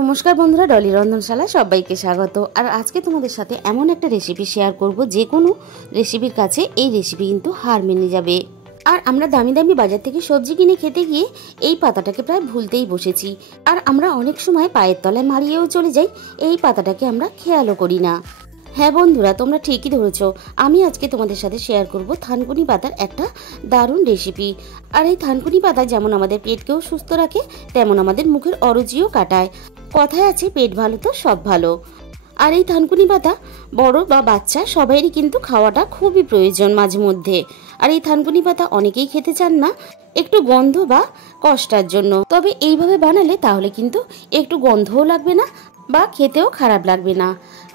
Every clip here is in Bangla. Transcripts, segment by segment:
নমস্কার বন্ধুরা, ডলি রন্ধনশালায় সবাইকে স্বাগত। আর আজকে তোমাদের সাথে এমন একটা রেসিপি শেয়ার করব, যে কোনো রেসিপির কাছে এই রেসিপি কিন্তু হার মেনে যাবে। আর আমরা দামি দামি বাজার থেকে সবজি কিনে খেতে গিয়ে এই পাতাটাকে প্রায় ভুলতেই বসেছি। আর আমরা অনেক সময় পায়ের তলায় মারিয়েও চলে যাই, এই পাতাটাকে আমরা খেয়ালও করি না। হ্যাঁ বন্ধুরা, তোমরা ঠিকই ধরেছ। আমি আজকে তোমাদের সাথে শেয়ার করব থানকুনি পাতার একটা দারুণ রেসিপি। আর এই থানকুনি পাতা যেমন আমাদের পেটকেও সুস্থ রাখে, তেমন আমাদের মুখের অরুচিও কাটায়। কথায় আছে, পেট ভালো তো সব ভালো। আর এই থানকুনি পাতা বড় বা বাচ্চা সবাইরই কিন্তু খাওয়াটা খুবই প্রয়োজন মাঝে মধ্যে। আর এই থানকুনি পাতা অনেকেই খেতে চান না, একটু গন্ধ বা কষ্টার জন্য। তবে এইভাবে বানালে তাহলে কিন্তু একটু গন্ধও লাগবে না বা খেতেও খারাপ লাগবে না।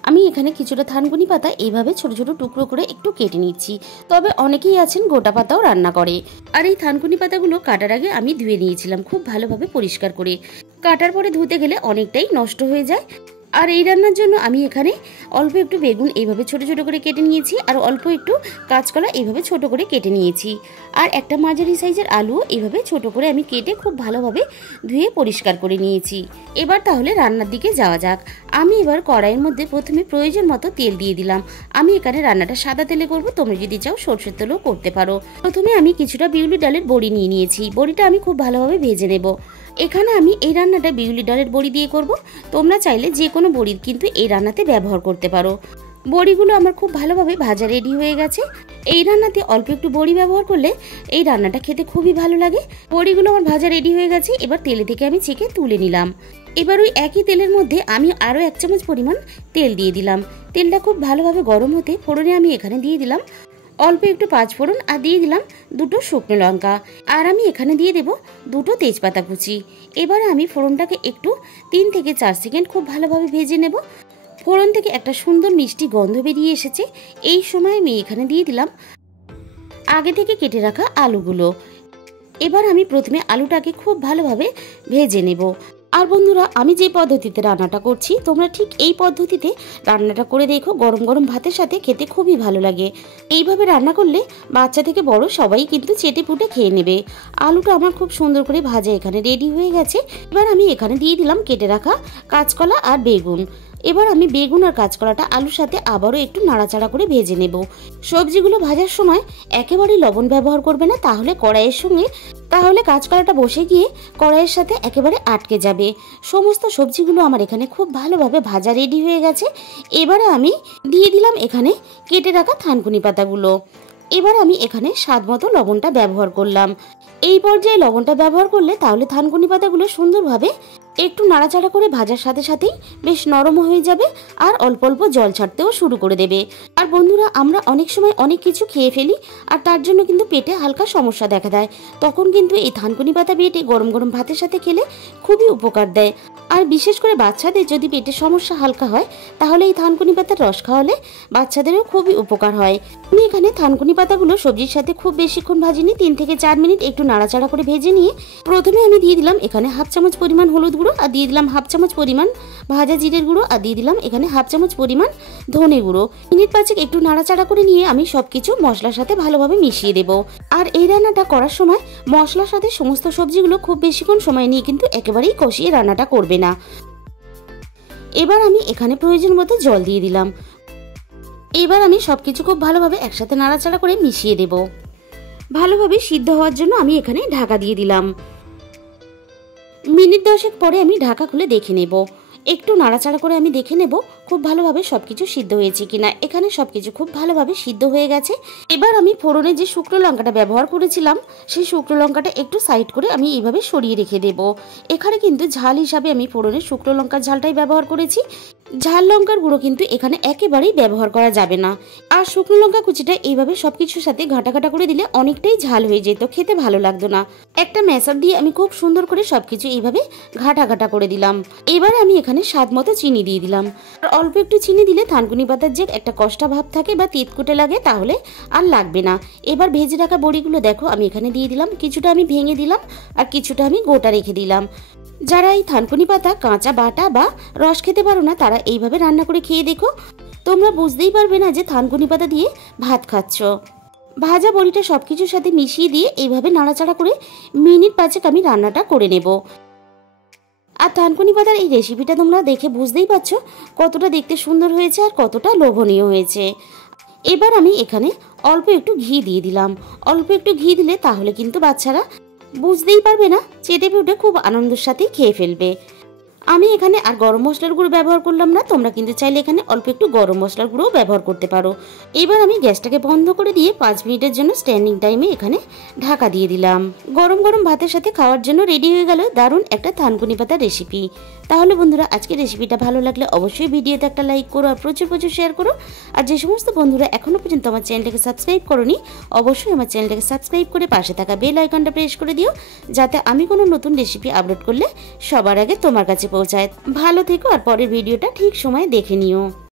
আমি এখানে কিছুটা থানকুনি পাতা এইভাবে ছোট ছোট টুকরো করে একটু কেটে নিচ্ছি। তবে অনেকেই আছেন গোটা পাতাও রান্না করে। আর এই থানকুনি পাতাগুলো কাটার আগে আমি ধুয়ে নিয়েছিলাম খুব ভালোভাবে পরিষ্কার করে। কাটার পরে ধুতে গেলে অনেকটাই নষ্ট হয়ে যায়। আর এই রান্নার জন্য আমি এখানে অল্প একটু বেগুন এইভাবে ছোট ছোট করে কেটে নিয়েছি, আর অল্প একটু কাঁচকলা এইভাবে ছোট করে কেটে নিয়েছি। আর একটা মাঝারি সাইজের আলু এইভাবে ছোট করে আমি কেটে খুব ভালোভাবে ধুয়ে পরিষ্কার করে নিয়েছি। এবার তাহলে রান্নার দিকে যাওয়া যাক। আমি এবার কড়াইয়ের মধ্যে প্রথমে প্রয়োজন মতো তেল দিয়ে দিলাম। আমি এখানে রান্নাটা সাদা তেলে করব, তোমরা যদি চাও সরষের তেলেও করতে পারো। প্রথমে আমি কিছুটা বিউলি ডালের বড়ি নিয়ে নিয়েছি। বড়িটা আমি খুব ভালোভাবে ভেজে নেব। এখানে আমি এই রান্নাটা বিউলি ডালের বড়ি দিয়ে করব। তোমরা চাইলে যে কোনো বড়ির কিন্তু এই রান্নাতে ব্যবহার করতে পারো। বড়িগুলো আমার খুব ভালোভাবে ভাজা রেডি হয়ে গেছে। এই রান্নাতে অল্প একটু বড়ি ব্যবহার করলে এই রান্নাটা খেতে খুবই ভালো লাগে। বড়িগুলো আমার ভাজা রেডি হয়ে গেছে। এবার তেলে থেকে আমি ছেঁকে তুলে নিলাম। এবার ওই একই তেলের মধ্যে আমি আরও 1 চামচ পরিমাণ তেল দিয়ে দিলাম। তেলটা খুব ভালোভাবে গরম হতে ফোড়নে আমি এখানে দিয়ে দিলাম অল্প একটু 5 ফোড়ন, আর দিয়ে দিলাম 2টো শুকনো লঙ্কা, আর আমি এখানে দিয়ে দেব 2টো তেজপাতা কুচি। এবার আমি ফোড়নটাকে একটু 3 থেকে 4 সেকেন্ড খুব ভালোভাবে ভেজে নেব। ফোড়ন থেকে একটা সুন্দর মিষ্টি গন্ধ বেরিয়ে এসেছে। এই সময় আমি এখানে দিয়ে দিলাম আগে থেকে কেটে রাখা আলুগুলো। এবার আমি প্রথমে আলুটাকে খুব ভালোভাবে ভেজে নেব। আর বন্ধুরা, আমি যে পদ্ধতিতে রান্নাটা করছি তোমরা ঠিক এই পদ্ধতিতে রান্নাটা করে দেখো। গরম গরম ভাতের সাথে খেতে খুবই ভালো লাগে। এইভাবে রান্না করলে বাচ্চা থেকে বড় সবাই কিন্তু চেটে পুটে খেয়ে নেবে। আলুটা আমার খুব সুন্দর করে ভাজা এখানে রেডি হয়ে গেছে। এবার আমি এখানে দিয়ে দিলাম কেটে রাখা কাঁচকলা আর বেগুন। এবার আমি বেগুন আর কাঁচকলাটা আলুর সাথে আবারও একটু নাড়াচাড়া করে ভেজে নেব। সবজিগুলো ভাজার সময় একেবারেই লবণ ব্যবহার করবে না, তাহলে কাঁচকলাটা বসে গিয়ে কড়াইয়ের সাথে একেবারে আটকে যাবে। সমস্ত সবজিগুলো আমার এখানে খুব ভালোভাবে ভাজা রেডি হয়ে গেছে। এবারে আমি দিয়ে দিলাম এখানে কেটে রাখা থানকুনি পাতাগুলো। এবার আমি এখানে স্বাদ মতো লবণটা ব্যবহার করলাম। এই পর্যায়ে লবণটা ব্যবহার করলে তাহলে থানকুনি পাতাগুলো সুন্দরভাবে একটু নাড়াচাড়া করে ভাজার সাথে সাথেই বেশ নরম হয়ে যাবে, আর অল্প অল্প জল ছাড়তেও শুরু করে দেবে। আর বন্ধুরা, আমরা অনেক সময় অনেক কিছু খেয়ে ফেলি, আর তার জন্য কিন্তু পেটে হালকা সমস্যা দেখা দেয়। তখন কিন্তু এই থানকুনি পাতা বেটে গরম গরম ভাতের সাথে খেলে খুবই উপকার দেয়। আর বিশেষ করে বাচ্চাদের যদি পেটের সমস্যা হালকা হয়, তাহলে এই থানকুনি পাতার রস খাওয়ালে বাচ্চাদেরও খুবই উপকার হয়। আমি এখানে থানকুনি পাতাগুলো সবজির সাথে খুব বেশিক্ষণ ভাজিনি, 3 থেকে 4 মিনিট একটু নাড়াচাড়া করে ভেজে নিয়ে প্রথমে আমি দিয়ে দিলাম এখানে 1/2 চামচ পরিমাণ হলুদ গুঁড়ো, আর দিয়ে দিলাম 1/2 চামচ পরিমাণ ভাজা জিরের গুঁড়ো, আর দিয়ে দিলাম এখানে 1/2 চামচ পরিমাণ ধনে গুঁড়ো। মিনিট 5 একটু নাড়াচাড়া করে নিয়ে আমি সবকিছু মশলার সাথে ভালোভাবে মিশিয়ে দেব। আর এই রান্নাটা করার সময় মশলার সাথে সমস্ত সবজিগুলো খুব বেশিক্ষণ সময় নিয়ে কিন্তু একেবারেই কষিয়ে রান্নাটা করবে না। এবার আমি এখানে প্রয়োজন মতো জল দিয়ে দিলাম। এবার আমি সবকিছু খুব ভালোভাবে একসাথে নাড়াচাড়া করে মিশিয়ে দেব। ভালোভাবে সিদ্ধ হওয়ার জন্য আমি এখানে ঢাকা দিয়ে দিলাম। মিনিট 10 পরে আমি ঢাকা খুলে দেখে নেব। একটু নাড়াচাড়া করে আমি দেখে নেব খুব ভালোভাবে সবকিছু সিদ্ধ হয়েছে কিনা। এখানে সবকিছু খুব ভালোভাবে সিদ্ধ হয়ে গেছে। এবার আমি ফোড়নে যে শুকনো লঙ্কাটা ব্যবহার করেছিলাম, সেই শুকনো লঙ্কাটা একটু সাইড করে আমি এইভাবে সরিয়ে রেখে দেব। এখানে কিন্তু ঝাল হিসাবে আমি ফোড়নে শুকনো লঙ্কার ঝালটাই ব্যবহার করেছি। ঝাল লঙ্কার গুঁড়ো কিন্তু এখানে একেবারেই ব্যবহার করা যাবে না। আর শুকনো লঙ্কা কুচিটা এইভাবে সবকিছুর সাথে ঘাটা ঘাটা করে দিলে অনেকটাই ঝাল হয়ে যেত, খেতে ভালো লাগতো না। একটা ম্যাশার দিয়ে আমি খুব সুন্দর করে সবকিছু এইভাবে ঘাটা ঘাটা করে দিলাম। এবার আমি এখানে স্বাদ মতো চিনি দিয়ে দিলাম। আর অল্প একটু চিনি দিলে থানকুনি পাতার যে একটা কষ্টা ভাব থাকে বা তিতকুটে লাগে, তাহলে আর লাগবে না। এবার ভেজে রাখা বড়িগুলো দেখো আমি এখানে দিয়ে দিলাম। কিছুটা আমি ভেঙে দিলাম, আর কিছুটা আমি গোটা রেখে দিলাম। যারা এই থানকুনি পাতা কাঁচা বাটা বা রস খেতে পারো না, তারা এইভাবে রান্না করে খেয়ে দেখো। তোমরা বুঝতেই পারবে না যে থানকুনি পাতা দিয়ে ভাত খাচ্ছ। ভাজা বড়িটা সবকিছুর সাথে মিশিয়ে দিয়ে এইভাবে নাড়াচাড়া করে মিনিট 5 আমি রান্নাটা করে নেব। আর থানকুনি পাতার এই রেসিপিটা তোমরা দেখে বুঝতেই পারছো কতটা দেখতে সুন্দর হয়েছে আর কতটা লোভনীয় হয়েছে। এবার আমি এখানে অল্প একটু ঘি দিয়ে দিলাম। অল্প একটু ঘি দিলে তাহলে কিন্তু বাচ্চারা বুঝতেই পারবে না, চেটে পুটে খুব আনন্দের সাথেই খেয়ে ফেলবে। আমি এখানে আর গরম মশলার গুঁড়ো ব্যবহার করলাম না, তোমরা কিন্তু চাইলে এখানে অল্প একটু গরম মশলার গুঁড়োও ব্যবহার করতে পারো। এবার আমি গ্যাসটাকে বন্ধ করে দিয়ে 5 মিনিটের জন্য স্ট্যান্ডিং টাইমে এখানে ঢাকা দিয়ে দিলাম। গরম গরম ভাতের সাথে খাওয়ার জন্য রেডি হয়ে গেল দারুণ একটা থানকুনি পাতার রেসিপি। তাহলে বন্ধুরা, আজকের রেসিপিটা ভালো লাগলে অবশ্যই ভিডিওতে একটা লাইক করো আর প্রচুর প্রচুর শেয়ার করো। আর যে সমস্ত বন্ধুরা এখনো পর্যন্ত আমার চ্যানেলটাকে সাবস্ক্রাইব করোনি, অবশ্যই আমার চ্যানেলটাকে সাবস্ক্রাইব করে পাশে থাকা বেল আইকনটা প্রেস করে দিও, যাতে আমি কোনো নতুন রেসিপি আপলোড করলে সবার আগে তোমার কাছে পৌঁছায়। ভালো থেকো আর পরের ভিডিওটা ঠিক সময়ে দেখে নিও।